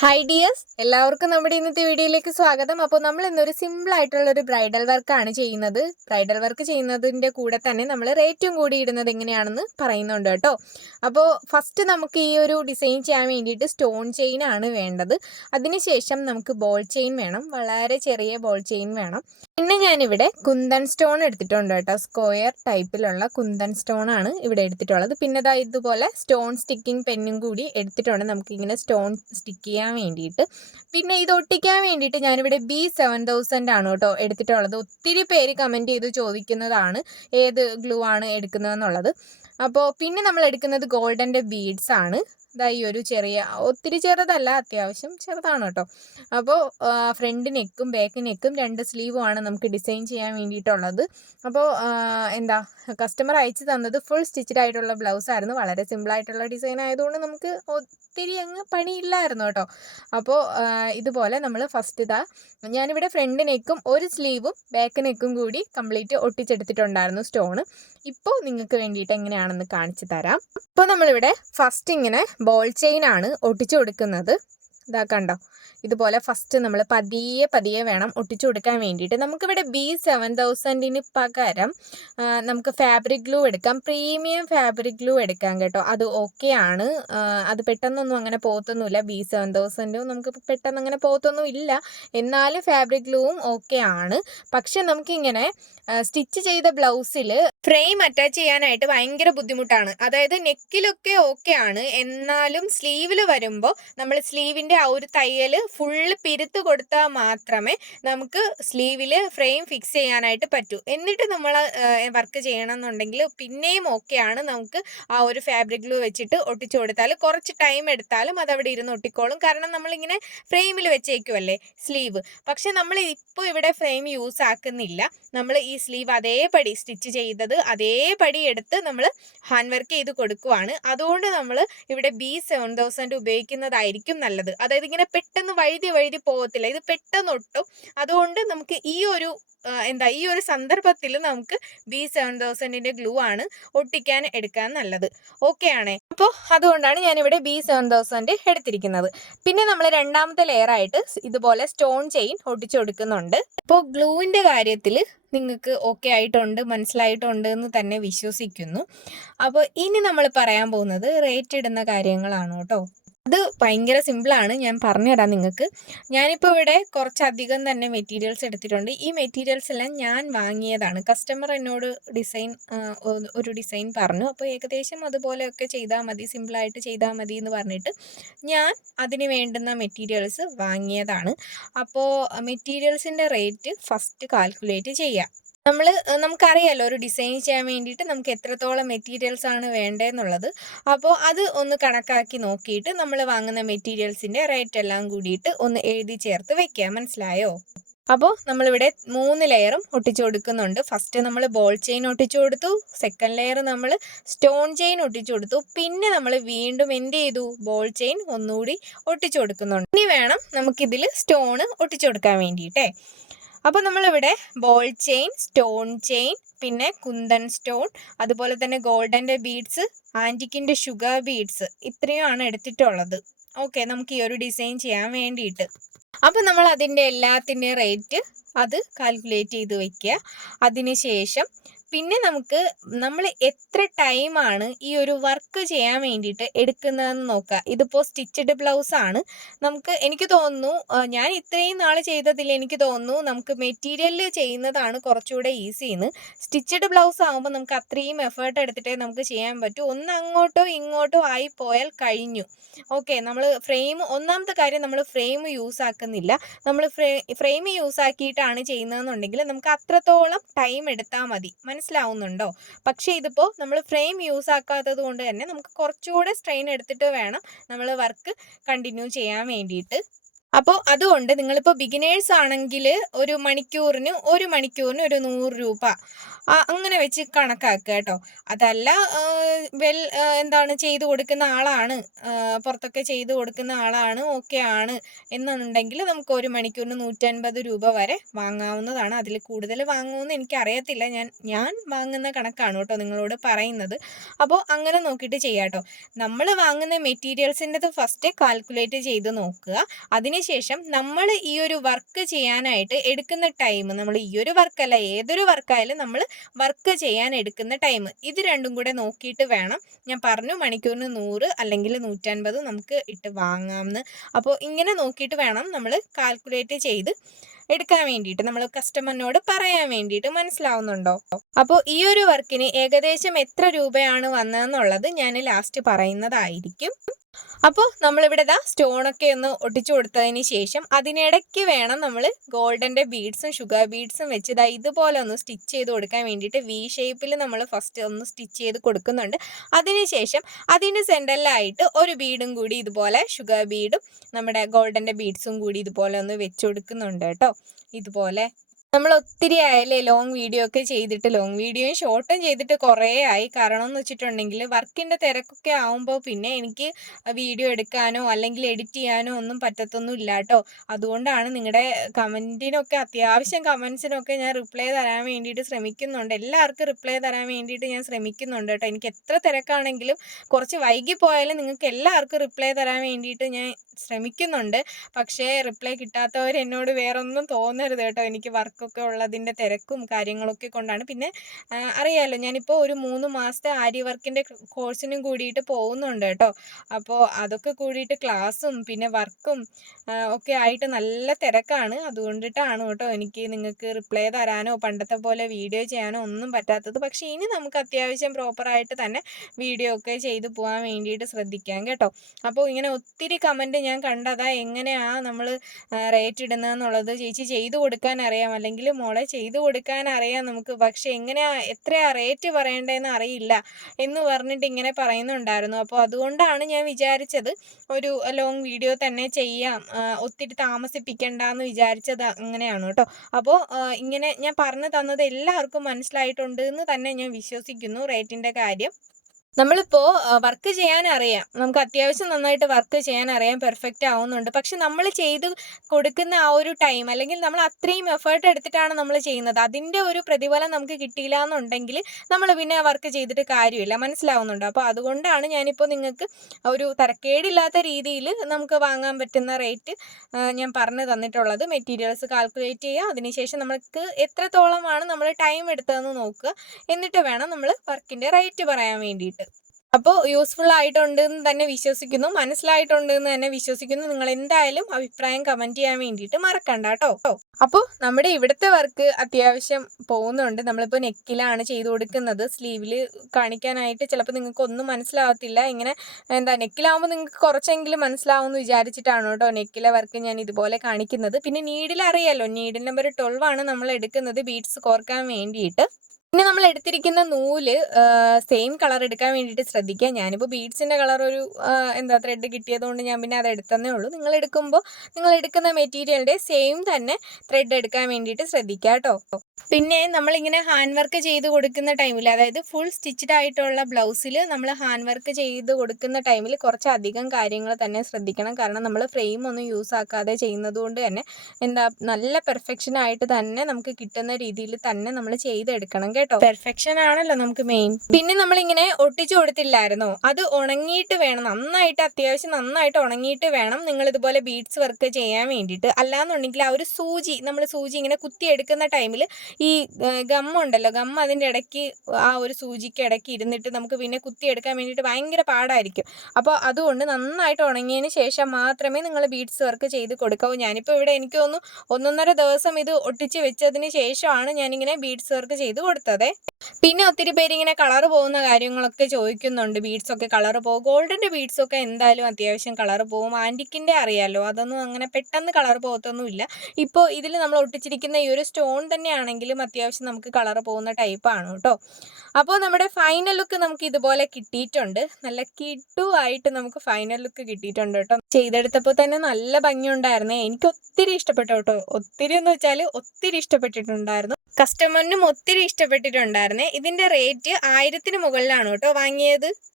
Hi dears എല്ലാവർക്കും നമ്മുടെ ഇന്നത്തെ വീഡിയോയിലേക്ക് സ്വാഗതം. അപ്പോൾ നമ്മൾ ഇന്നൊരു സിമ്പിൾ ആയിട്ടുള്ള ഒരു ബ്രൈഡൽ വർക്കാണ് ചെയ്യുന്നത്. ബ്രൈഡൽ വർക്ക് ചെയ്യുന്നതിന്റെ കൂടെ തന്നെ നമ്മൾ റേറ്റും കൂടി ഇടുന്നത് എങ്ങനെയാണെന്ന് പറയുന്നുണ്ട് കേട്ടോ. അപ്പോൾ ഫസ്റ്റ് നമുക്ക് ഈ ഒരു ഡിസൈൻ ചെയ്യാൻ വേണ്ടിയിട്ട് സ്റ്റോൺ ചെയിൻ ആണ് വേണ്ടത്. അതിനുശേഷം നമുക്ക് ബോൾ ചെയിൻ വേണം. വളരെ ചെറിയ ബോൾ ചെയിൻ വേണം. പിന്നെ ഞാനിവിടെ കുന്തൻ സ്റ്റോൺ എടുത്തിട്ടുണ്ട് കേട്ടോ. സ്ക്വയർ ടൈപ്പിലുള്ള കുന്തൻ സ്റ്റോൺ ആണ് ഇവിടെ എടുത്തിട്ടുള്ളത്. പിന്നെ ഇതാ ഇതുപോലെ സ്റ്റോൺ സ്റ്റിക്കിംഗ് പെന്നും കൂടി എടുത്തിട്ടുണ്ട്. നമുക്കിങ്ങനെ സ്റ്റോൺ സ്റ്റിക്ക് ചെയ്യാൻ വേണ്ടിയിട്ട്. പിന്നെ ഇത് ഒട്ടിക്കാൻ വേണ്ടിയിട്ട് ഞാനിവിടെ ബി സെവൻ തൗസൻഡ് ആണ് കേട്ടോ എടുത്തിട്ടുള്ളത്. ഒത്തിരി പേര് കമന്റ് ചെയ്ത് ചോദിക്കുന്നതാണ് ഏത് ഗ്ലൂ ആണ് എടുക്കുന്നതെന്നുള്ളത്. അപ്പോൾ പിന്നെ നമ്മൾ എടുക്കുന്നത് ഗോൾഡന്റെ ബീഡ്സ് ആണ്. ഇതാ ഈ ഒരു ചെറിയ ഒത്തിരി ചെറുതല്ല അത്യാവശ്യം ചെറുതാണ് കേട്ടോ. അപ്പോൾ ഫ്രണ്ട് നെക്കും ബാക്ക് നെക്കും രണ്ട് സ്ലീവുമാണ് നമുക്ക് ഡിസൈൻ ചെയ്യാൻ വേണ്ടിയിട്ടുള്ളത്. അപ്പോൾ എന്താ കസ്റ്റമർ അയച്ചു തന്നത് ഫുൾ സ്റ്റിച്ചഡ് ആയിട്ടുള്ള ബ്ലൗസ് ആയിരുന്നു. വളരെ സിമ്പിൾ ആയിട്ടുള്ള ഡിസൈൻ ആയതുകൊണ്ട് നമുക്ക് ഒത്തിരി അങ്ങ് പണിയില്ലായിരുന്നു കേട്ടോ. അപ്പോൾ ഇതുപോലെ നമ്മൾ ഫസ്റ്റ് ഇതാ ഞാനിവിടെ ഫ്രണ്ട് നെക്കും ഒരു സ്ലീവും ബാക്ക് നെക്കും കൂടി കംപ്ലീറ്റ് ഒട്ടിച്ചെടുത്തിട്ടുണ്ടായിരുന്നു സ്റ്റോൺ ഇപ്പോൾ നിങ്ങൾക്ക് വേണ്ടിയിട്ട് എങ്ങനെയാണെന്ന് കാണിച്ചു തരാം. ഇപ്പോൾ നമ്മളിവിടെ ഫസ്റ്റ് ഇങ്ങനെ ബോൾ ചെയിൻ ആണ് ഒട്ടിച്ചു കൊടുക്കുന്നത്. ഇതാ കണ്ടോ? ഇതുപോലെ ഫസ്റ്റ് നമ്മൾ പതിയെ പതിയെ വേണം ഒട്ടിച്ചു കൊടുക്കാൻ വേണ്ടിയിട്ട്. നമുക്കിവിടെ ബി സെവൻ തൗസൻഡിന് പകരം നമുക്ക് ഫാബ്രിക് ഗ്ലൂ എടുക്കാം. പ്രീമിയം ഫാബ്രിക് ഗ്ലൂ എടുക്കാം കേട്ടോ. അത് ഓക്കെ ആണ്. അത് പെട്ടെന്നൊന്നും അങ്ങനെ പോകത്തൊന്നുമില്ല ബി സെവൻ തൗസൻഡും നമുക്ക് പെട്ടെന്ന് അങ്ങനെ പോകത്തൊന്നും ഇല്ല എന്നാലും ഫാബ്രിക് ഗ്ലൂവും ഓക്കെ ആണ്. പക്ഷെ നമുക്കിങ്ങനെ സ്റ്റിച്ച് ചെയ്ത ബ്ലൗസിൽ ഫ്രെയിം അറ്റാച്ച് ചെയ്യാനായിട്ട് ഭയങ്കര ബുദ്ധിമുട്ടാണ്. അതായത് നെക്കിലൊക്കെ ഓക്കെ ആണ്. എന്നാലും സ്ലീവിൽ വരുമ്പോൾ നമ്മൾ സ്ലീവിന്റെ ആ ഒരു തയ്യൽ ഫുള്ള് പിരുത്ത് കൊടുത്താൽ മാത്രമേ നമുക്ക് സ്ലീവിൽ ഫ്രെയിം ഫിക്സ് ചെയ്യാനായിട്ട് പറ്റൂ. എന്നിട്ട് നമ്മൾ വർക്ക് ചെയ്യണം എന്നുണ്ടെങ്കിൽ പിന്നെയും ഓക്കെയാണ് നമുക്ക് ആ ഒരു ഫാബ്രിക് ഗ്ലൂ വെച്ചിട്ട് ഒട്ടിച്ചു കൊടുത്താൽ കുറച്ച് ടൈം എടുത്താലും അത് അവിടെ ഇരുന്ന് ഒട്ടിക്കോളും. കാരണം നമ്മളിങ്ങനെ ഫ്രെയിമിൽ വെച്ചേക്കുമല്ലേ സ്ലീവ് പക്ഷെ നമ്മൾ ഇപ്പോൾ ഇവിടെ ഫ്രെയിം യൂസ് ആക്കുന്നില്ല. നമ്മൾ ഈ സ്ലീവ് അതേപടി സ്റ്റിച്ച് ചെയ്തത് അതേപടി എടുത്ത് നമ്മൾ ഹാൻഡ് വർക്ക് ചെയ്ത് കൊടുക്കുവാണ്. അതുകൊണ്ട് നമ്മൾ ഇവിടെ ബി സെവൻ തൗസൻഡ് ഉപയോഗിക്കുന്നതായിരിക്കും നല്ലത്. അതായത് ഇങ്ങനെ പെട്ടെന്ന് വഴുതി വഴുതി പോകത്തില്ല. ഇത് പെട്ടെന്ന് ഒട്ടും അതുകൊണ്ട് നമുക്ക് ഈ ഒരു എന്താ ഈ ഒരു സന്ദർഭത്തിൽ നമുക്ക് ബി സെവൻ തൗസൻഡിന്റെ ഗ്ലൂ ആണ് ഒട്ടിക്കാൻ എടുക്കാൻ നല്ലത്. ഓക്കെ ആണേ. അപ്പോൾ അതുകൊണ്ടാണ് ഞാനിവിടെ ബി സെവൻ തൗസൻഡ് എടുത്തിരിക്കുന്നത്. പിന്നെ നമ്മൾ രണ്ടാമത്തെ ലെയർ ആയിട്ട് ഇതുപോലെ സ്റ്റോൺ ചെയിൻ ഒട്ടിച്ചു കൊടുക്കുന്നുണ്ട്. അപ്പോൾ ഗ്ലൂവിന്റെ കാര്യത്തിൽ നിങ്ങൾക്ക് ഓക്കെ ആയിട്ടുണ്ട് മനസ്സിലായിട്ടുണ്ട് എന്ന് തന്നെ വിശ്വസിക്കുന്നു. അപ്പോൾ ഇനി നമ്മൾ പറയാൻ പോകുന്നത് റേറ്റ് ഇടുന്ന കാര്യങ്ങളാണ് കേട്ടോ. അത് ഭയങ്കര സിമ്പിളാണ് ഞാൻ പറഞ്ഞു തരാം നിങ്ങൾക്ക്. ഞാനിപ്പോൾ ഇവിടെ കുറച്ചധികം തന്നെ മെറ്റീരിയൽസ് എടുത്തിട്ടുണ്ട്. ഈ മെറ്റീരിയൽസ് എല്ലാം ഞാൻ വാങ്ങിയതാണ്. കസ്റ്റമർ എന്നോട് ഡിസൈൻ ഒരു ഡിസൈൻ പറഞ്ഞു. അപ്പോൾ ഏകദേശം അതുപോലെയൊക്കെ ചെയ്താൽ മതി സിമ്പിളായിട്ട് ചെയ്താൽ മതി എന്ന് പറഞ്ഞിട്ട് ഞാൻ അതിന് വേണ്ടുന്ന മെറ്റീരിയൽസ് വാങ്ങിയതാണ്. അപ്പോൾ മെറ്റീരിയൽസിന്റെ റേറ്റ് ഫസ്റ്റ് കാൽക്കുലേറ്റ് ചെയ്യാം. നമ്മൾ നമുക്കറിയാലോ ഒരു ഡിസൈൻ ചെയ്യാൻ വേണ്ടിയിട്ട് നമുക്ക് എത്രത്തോളം മെറ്റീരിയൽസ് ആണ് വേണ്ടതെന്നുള്ളത് അപ്പോൾ അത് ഒന്ന് കണക്കാക്കി നോക്കിയിട്ട് നമ്മൾ വാങ്ങുന്ന മെറ്റീരിയൽസിന്റെ റേറ്റ് എല്ലാം കൂടിയിട്ട് ഒന്ന് എഴുതി ചേർത്ത് വെക്കുക മനസ്സിലായോ? അപ്പോൾ നമ്മളിവിടെ മൂന്ന് ലെയറും ഒട്ടിച്ചു കൊടുക്കുന്നുണ്ട്. ഫസ്റ്റ് നമ്മൾ ബോൾ ചെയിൻ ഒട്ടിച്ചു കൊടുത്തു. സെക്കൻഡ് ലെയർ നമ്മൾ സ്റ്റോൺ ചെയിൻ ഒട്ടിച്ചു കൊടുത്തു. പിന്നെ നമ്മൾ വീണ്ടും എന്ത് ചെയ്തു? ബോൾ ചെയിൻ ഒന്നുകൂടി ഒട്ടിച്ചു കൊടുക്കുന്നുണ്ട്. ഇനി വേണം നമുക്കിതിൽ സ്റ്റോൺ ഒട്ടിച്ചു കൊടുക്കാൻ വേണ്ടിയിട്ടേ. അപ്പോൾ നമ്മളിവിടെ ബോൾ ചെയിൻ സ്റ്റോൺ ചെയിൻ പിന്നെ കുന്തൻ സ്റ്റോൺ അതുപോലെ തന്നെ ഗോൾഡന്റെ ബീഡ്സ് ആന്റിക്കിന്റെ ഷുഗർ ബീഡ്സ് ഇത്രയുമാണ് എടുത്തിട്ടുള്ളത്. ഓക്കെ നമുക്ക് ഈ ഒരു ഡിസൈൻ ചെയ്യാൻ വേണ്ടിയിട്ട്. അപ്പോൾ നമ്മൾ അതിന്റെ എല്ലാത്തിന്റെ റേറ്റ് അത് കാൽക്കുലേറ്റ് ചെയ്ത് വയ്ക്കുക അതിനുശേഷം പിന്നെ നമുക്ക് നമ്മൾ എത്ര ടൈമാണ് ഈ ഒരു വർക്ക് ചെയ്യാൻ വേണ്ടിയിട്ട് എടുക്കുന്നതെന്ന് നോക്കുക ഇതിപ്പോൾ സ്റ്റിച്ചഡ് ബ്ലൗസ് ആണ്. നമുക്ക് എനിക്ക് തോന്നുന്നു ഞാൻ ഇത്രയും നാൾ ചെയ്തതിൽ എനിക്ക് തോന്നുന്നു നമുക്ക് മെറ്റീരിയൽ ചെയ്യുന്നതാണ് കുറച്ചുകൂടെ ഈസി എന്ന് സ്റ്റിച്ചഡ് ബ്ലൗസ് ആകുമ്പോൾ നമുക്ക് അത്രയും എഫേർട്ട് എടുത്തിട്ടേ നമുക്ക് ചെയ്യാൻ പറ്റൂ. ഒന്ന് അങ്ങോട്ടോ ഇങ്ങോട്ടോ ആയി പോയാൽ കഴിഞ്ഞു. ഓക്കെ നമ്മൾ ഫ്രെയിം ഒന്നാമത്തെ കാര്യം നമ്മൾ ഫ്രെയിം യൂസ് ആക്കുന്നില്ല. നമ്മൾ ഫ്രെയിം യൂസ് ആക്കിയിട്ടാണ് ചെയ്യുന്നതെന്നുണ്ടെങ്കിൽ നമുക്ക് അത്രത്തോളം ടൈം എടുത്താൽ മതി. മനസ്സിലാവുന്നുണ്ടോ? പക്ഷേ ഇതിപ്പോൾ നമ്മൾ ഫ്രെയിം യൂസ് ആക്കാത്തത് കൊണ്ട് തന്നെ നമുക്ക് കുറച്ചുകൂടെ സ്ട്രെയിൻ എടുത്തിട്ട് വേണം നമ്മൾ വർക്ക് കണ്ടിന്യൂ ചെയ്യാൻ വേണ്ടിയിട്ട്. അപ്പോൾ അതുകൊണ്ട് നിങ്ങളിപ്പോൾ ബിഗിനേഴ്സ് ആണെങ്കിൽ ഒരു മണിക്കൂറിന് ഒരു മണിക്കൂറിന് ഒരു നൂറ് രൂപ. അങ്ങനെ വെച്ച് കണക്കാക്കുക കേട്ടോ. അതല്ല വെൽ എന്താണ് ചെയ്തു കൊടുക്കുന്ന ആളാണ് പുറത്തൊക്കെ ചെയ്തു കൊടുക്കുന്ന ആളാണ് ഓക്കെ ആണ് എന്നുണ്ടെങ്കിൽ നമുക്ക് ഒരു മണിക്കൂറിന് നൂറ്റൻപത് രൂപ വരെ വാങ്ങാവുന്നതാണ്. അതിൽ കൂടുതൽ വാങ്ങുമെന്ന് എനിക്കറിയത്തില്ല. ഞാൻ ഞാൻ വാങ്ങുന്ന കണക്കാണ് കേട്ടോ നിങ്ങളോട് പറയുന്നത്. അപ്പോൾ അങ്ങനെ നോക്കിയിട്ട് ചെയ്യാം കേട്ടോ. നമ്മൾ വാങ്ങുന്ന മെറ്റീരിയൽസിന്റെത് ഫസ്റ്റ് കാൽക്കുലേറ്റ് ചെയ്ത് നോക്കുക. അതിനുശേഷം നമ്മൾ ഈ ഒരു വർക്ക് ചെയ്യാനായിട്ട് എടുക്കുന്ന ടൈം നമ്മൾ ഈ ഒരു വർക്കല്ല ഏതൊരു വർക്കായാലും നമ്മൾ വർക്ക് ചെയ്യാൻ എടുക്കുന്ന ടൈം ഇത് രണ്ടും കൂടെ നോക്കിയിട്ട് വേണം. ഞാൻ പറഞ്ഞു മണിക്കൂറിന് നൂറ് അല്ലെങ്കിൽ നൂറ്റൻപത് നമുക്ക് ഇട്ട് വാങ്ങാമെന്ന് അപ്പോൾ ഇങ്ങനെ നോക്കിയിട്ട് വേണം നമ്മൾ കാൽക്കുലേറ്റ് ചെയ്ത് എടുക്കാൻ വേണ്ടിയിട്ട്. നമ്മൾ കസ്റ്റമറിനോട് പറയാൻ വേണ്ടിയിട്ട് മനസ്സിലാവുന്നുണ്ടോ? അപ്പോൾ ഈ ഒരു വർക്കിന് ഏകദേശം എത്ര രൂപയാണ് വന്നതെന്നുള്ളത് ഞാൻ ലാസ്റ്റ് പറയുന്നതായിരിക്കും. അപ്പോൾ നമ്മളിവിടെ ഇതാ സ്റ്റോണൊക്കെ ഒന്ന് ഒട്ടിച്ചു കൊടുത്തതിന് ശേഷം അതിനിടയ്ക്ക് വേണം നമ്മൾ ഗോൾഡന്റെ ബീഡ്സും ഷുഗർ ബീഡ്സും വെച്ച് ഇതാ ഇതുപോലെ ഒന്ന് സ്റ്റിച്ച് ചെയ്ത് കൊടുക്കാൻ വേണ്ടിയിട്ട് വി ഷേപ്പിൽ നമ്മൾ ഫസ്റ്റ് ഒന്ന് സ്റ്റിച്ച് ചെയ്ത് കൊടുക്കുന്നുണ്ട്. അതിനുശേഷം അതിന് സെന്ററിലായിട്ട് ഒരു ബീഡും കൂടി ഇതുപോലെ ഷുഗർ ബീഡും നമ്മുടെ ഗോൾഡന്റെ ബീഡ്സും കൂടി ഇതുപോലെ ഒന്ന് വെച്ച് കൊടുക്കുന്നുണ്ട് കേട്ടോ. ഇതുപോലെ നമ്മൾ ഒത്തിരി ആയല്ലേ ലോങ് വീഡിയോ ഒക്കെ ചെയ്തിട്ട് ലോങ് വീഡിയോയും ഷോർട്ടും ചെയ്തിട്ട് കുറേ ആയി. കാരണം എന്ന് വെച്ചിട്ടുണ്ടെങ്കിൽ വർക്കിന്റെ തിരക്കൊക്കെ ആവുമ്പോൾ പിന്നെ എനിക്ക് വീഡിയോ എടുക്കാനോ അല്ലെങ്കിൽ എഡിറ്റ് ചെയ്യാനോ ഒന്നും പറ്റത്തൊന്നും ഇല്ല കേട്ടോ അതുകൊണ്ടാണ് നിങ്ങളുടെ കമന്റിനൊക്കെ അത്യാവശ്യം കമൻസിനൊക്കെ ഞാൻ റിപ്ലൈ തരാൻ വേണ്ടിയിട്ട് ശ്രമിക്കുന്നുണ്ട്. എല്ലാവർക്കും റിപ്ലൈ തരാൻ വേണ്ടിയിട്ട് ഞാൻ ശ്രമിക്കുന്നുണ്ട് കേട്ടോ എനിക്ക് എത്ര തിരക്കാണെങ്കിലും കുറച്ച് വൈകി പോയാലും നിങ്ങൾക്ക് എല്ലാവർക്കും റിപ്ലൈ തരാൻ വേണ്ടിയിട്ട് ഞാൻ ശ്രമിക്കുന്നുണ്ട്. പക്ഷേ റിപ്ലൈ കിട്ടാത്തവർ എന്നോട് വേറൊന്നും തോന്നരുത് കേട്ടോ എനിക്ക് വർക്കൊക്കെ ഉള്ളതിന്റെ തിരക്കും കാര്യങ്ങളൊക്കെ കൊണ്ടാണ്. പിന്നെ അറിയാമല്ലോ ഞാനിപ്പോൾ ഒരു മൂന്ന് മാസത്തെ ആര്യ വർക്കിന്റെ കോഴ്സിനും കൂടിയിട്ട് പോകുന്നുണ്ട് കേട്ടോ. അപ്പോൾ അതൊക്കെ കൂടിയിട്ട് ക്ലാസ്സും പിന്നെ വർക്കും ഒക്കെ ആയിട്ട് നല്ല തിരക്കാണ്. അതുകൊണ്ടിട്ടാണ് കേട്ടോ എനിക്ക് നിങ്ങൾക്ക് റിപ്ലൈ തരാനോ പണ്ടത്തെ പോലെ വീഡിയോ ചെയ്യാനോ ഒന്നും പറ്റാത്തത്. പക്ഷേ ഇനി നമുക്ക് അത്യാവശ്യം പ്രോപ്പറായിട്ട് തന്നെ വീഡിയോ ഒക്കെ ചെയ്തു പോകാൻ വേണ്ടിയിട്ട് ശ്രദ്ധിക്കാം കേട്ടോ. അപ്പോൾ ഇങ്ങനെ ഒത്തിരി കമന്റ് ഞാൻ കണ്ടതാ എങ്ങനെയാ നമ്മൾ റേറ്റ് ഇടുന്നതെന്നുള്ളത് ചേച്ചി ചെയ്തു കൊടുക്കാൻ അറിയാം. അല്ലെങ്കിൽ മോളെ ചെയ്തു കൊടുക്കാൻ അറിയാം നമുക്ക്. പക്ഷെ എങ്ങനെയാ എത്രയാ റേറ്റ് പറയേണ്ടതെന്ന് അറിയില്ല എന്ന് പറഞ്ഞിട്ട് ഇങ്ങനെ പറയുന്നുണ്ടായിരുന്നു. അപ്പോൾ അതുകൊണ്ടാണ് ഞാൻ വിചാരിച്ചത് ഒരു ലോങ് വീഡിയോ തന്നെ ചെയ്യാം. ഒത്തിരി ഒത്തിരി താമസിപ്പിക്കണ്ടെന്ന് വിചാരിച്ചത് അങ്ങനെയാണ് കേട്ടോ. അപ്പോൾ ഇങ്ങനെ ഞാൻ പറഞ്ഞു തന്നത് എല്ലാവർക്കും മനസ്സിലായിട്ടുണ്ട് എന്ന് തന്നെ ഞാൻ വിശ്വസിക്കുന്നു റേറ്റിന്റെ കാര്യം. നമ്മളിപ്പോൾ വർക്ക് ചെയ്യാൻ അറിയാം നമുക്ക് അത്യാവശ്യം നന്നായിട്ട് വർക്ക് ചെയ്യാൻ അറിയാം പെർഫെക്റ്റ് ആവുന്നുണ്ട്. പക്ഷെ നമ്മൾ ചെയ്ത് കൊടുക്കുന്ന ആ ഒരു ടൈം അല്ലെങ്കിൽ നമ്മൾ അത്രയും എഫേർട്ട് എടുത്തിട്ടാണ് നമ്മൾ ചെയ്യുന്നത്. അതിന്റെ ഒരു പ്രതിഫലം നമുക്ക് കിട്ടിയില്ല എന്നുണ്ടെങ്കിൽ നമ്മൾ പിന്നെ വർക്ക് ചെയ്തിട്ട് കാര്യമില്ല. മനസ്സിലാവുന്നുണ്ട്. അപ്പോൾ അതുകൊണ്ടാണ് ഞാനിപ്പോൾ നിങ്ങൾക്ക് ഒരു തരക്കേടില്ലാത്ത രീതിയിൽ നമുക്ക് വാങ്ങാൻ പറ്റുന്ന റേറ്റ് ഞാൻ പറഞ്ഞു തന്നിട്ടുള്ളത്. മെറ്റീരിയൽസ് കാൽക്കുലേറ്റ് ചെയ്യുക അതിനുശേഷം നമുക്ക് എത്രത്തോളമാണ് നമ്മൾ ടൈം എടുത്തതെന്ന് നോക്കുക. എന്നിട്ട് വേണം നമ്മൾ വർക്കിന്റെ റേറ്റ് പറയാൻ വേണ്ടിയിട്ട്. അപ്പോൾ യൂസ്ഫുൾ ആയിട്ടുണ്ട് എന്ന് തന്നെ വിശ്വസിക്കുന്നു മനസ്സിലായിട്ടുണ്ട് എന്ന് തന്നെ വിശ്വസിക്കുന്നു. നിങ്ങൾ എന്തായാലും അഭിപ്രായം കമന്റ് ചെയ്യാൻ വേണ്ടിയിട്ട് മറക്കണ്ട കേട്ടോ അപ്പോൾ നമ്മുടെ ഇവിടുത്തെ വർക്ക് അത്യാവശ്യം പോകുന്നുണ്ട്. നമ്മളിപ്പോൾ നെക്കിലാണ് ചെയ്തു കൊടുക്കുന്നത്. സ്ലീവിൽ കാണിക്കാനായിട്ട് ചിലപ്പോൾ നിങ്ങൾക്ക് ഒന്നും മനസ്സിലാവത്തില്ല. ഇങ്ങനെ എന്താ നെക്കിലാവുമ്പോൾ നിങ്ങൾക്ക് കുറച്ചെങ്കിലും മനസ്സിലാവും എന്ന് വിചാരിച്ചിട്ടാണ് കേട്ടോ നെക്കിലെ വർക്ക് ഞാൻ ഇതുപോലെ കാണിക്കുന്നത്. പിന്നെ നീഡിൽ അറിയാലോ? നീഡിൽ നമ്പർ ട്വൽവ് ആണ് നമ്മൾ എടുക്കുന്നത് ബീഡ്സ് കോർക്കാൻ വേണ്ടിയിട്ട്. പിന്നെ നമ്മൾ എടുത്തിരിക്കുന്ന നൂൽ സെയിം കളർ എടുക്കാൻ വേണ്ടിയിട്ട് ശ്രദ്ധിക്കുക. ഞാനിപ്പോൾ ബീഡ്സിന്റെ കളർ ഒരു എന്താ ത്രെഡ് കിട്ടിയതുകൊണ്ട് ഞാൻ പിന്നെ അത് എടുത്തന്നേ ഉള്ളൂ. നിങ്ങൾ എടുക്കുമ്പോൾ നിങ്ങൾ എടുക്കുന്ന മെറ്റീരിയലിന്റെ സെയിം തന്നെ ത്രെഡ് എടുക്കാൻ വേണ്ടിയിട്ട് ശ്രദ്ധിക്കുക കേട്ടോ. പിന്നെ നമ്മളിങ്ങനെ ഹാൻഡ് വർക്ക് ചെയ്ത് കൊടുക്കുന്ന ടൈമിൽ അതായത് ഫുൾ സ്റ്റിച്ച്ഡ് ആയിട്ടുള്ള ബ്ലൗസിൽ നമ്മൾ ഹാൻഡ് വർക്ക് ചെയ്ത് കൊടുക്കുന്ന ടൈമിൽ കുറച്ചധികം കാര്യങ്ങൾ തന്നെ ശ്രദ്ധിക്കണം. കാരണം നമ്മൾ ഫ്രെയിം ഒന്നും യൂസ് ആക്കാതെ ചെയ്യുന്നത് കൊണ്ട് തന്നെ എന്താ നല്ല പെർഫെക്ഷൻ ആയിട്ട് തന്നെ നമുക്ക് കിട്ടുന്ന രീതിയിൽ തന്നെ നമ്മൾ ചെയ്തെടുക്കണം കേട്ടോ. പെർഫെക്ഷൻ ആണല്ലോ നമുക്ക് മെയിൻ പിന്നെ നമ്മൾ ഇങ്ങനെ ഒട്ടിച്ചു കൊടുത്തില്ലായിരുന്നോ? അത് ഉണങ്ങിയിട്ട് വേണം. നന്നായിട്ട് അത്യാവശ്യം നന്നായിട്ട് ഉണങ്ങിയിട്ട് വേണം നിങ്ങൾ ഇതുപോലെ ബീഡ്സ് വർക്ക് ചെയ്യാൻ വേണ്ടിയിട്ട്. അല്ലാന്നുണ്ടെങ്കിൽ ആ ഒരു സൂചി നമ്മൾ സൂചി ഇങ്ങനെ കുത്തി എടുക്കുന്ന ടൈമിൽ ഈ ഗമ്മുണ്ടല്ലോ ഗം അതിന്റെ ഇടയ്ക്ക് ആ ഒരു സൂചിക്ക് ഇടയ്ക്ക് ഇരുന്നിട്ട് നമുക്ക് പിന്നെ കുത്തിയെടുക്കാൻ വേണ്ടിയിട്ട് ഭയങ്കര പാടായിരിക്കും. അപ്പോൾ അതുകൊണ്ട് നന്നായിട്ട് ഉണങ്ങിയതിന് ശേഷം മാത്രമേ നിങ്ങൾ ബീഡ്സ് വർക്ക് ചെയ്ത് കൊടുക്കാവൂ. ഞാനിപ്പോൾ ഇവിടെ എനിക്ക് തോന്നുന്നു ഒന്നൊന്നര ദിവസം ഇത് ഒട്ടിച്ച് വെച്ചതിന് ശേഷമാണ് ഞാനിങ്ങനെ ബീഡ്സ് വർക്ക് ചെയ്ത് കൊടുത്തത്. കൊടുത്തത്. പിന്നെ ഒത്തിരി പേര് ഇങ്ങനെ കളർ പോകുന്ന കാര്യങ്ങളൊക്കെ ചോദിക്കുന്നുണ്ട്. ബീഡ്സ് ഒക്കെ കളർ പോകും. ഗോൾഡിന്റെ ബീഡ്സ് ഒക്കെ എന്തായാലും അത്യാവശ്യം കളർ പോകും. ആന്റിക്കിന്റെ അറിയാലോ അതൊന്നും അങ്ങനെ പെട്ടെന്ന് കളർ പോകത്തൊന്നുമില്ല. ഇപ്പോൾ ഇതിൽ നമ്മൾ ഒട്ടിച്ചിരിക്കുന്ന ഈ ഒരു സ്റ്റോൺ തന്നെയാണെങ്കിലും അത്യാവശ്യം നമുക്ക് കളർ പോകുന്ന ടൈപ്പാണ് കേട്ടോ. അപ്പോൾ നമ്മുടെ ഫൈനൽ ലുക്ക് നമുക്ക് ഇതുപോലെ കിട്ടിയിട്ടുണ്ട്. നല്ല കിട്ടുവായിട്ട് നമുക്ക് ഫൈനൽ ലുക്ക് കിട്ടിയിട്ടുണ്ട് കേട്ടോ. ചെയ്തെടുത്തപ്പോൾ തന്നെ നല്ല ഭംഗിയുണ്ടായിരുന്നേ. എനിക്ക് ഒത്തിരി ഇഷ്ടപ്പെട്ടു കേട്ടോ. ഒത്തിരി എന്ന് വെച്ചാൽ ഒത്തിരി ഇഷ്ടപ്പെട്ടിട്ടുണ്ടായിരുന്നു. കസ്റ്റമറിനും ഒത്തിരി ഇഷ്ടപ്പെട്ടിട്ടുണ്ടായിരുന്നേ. ഇതിന്റെ റേറ്റ് ആയിരത്തിന് മുകളിലാണ് കേട്ടോ വാങ്ങിയത്.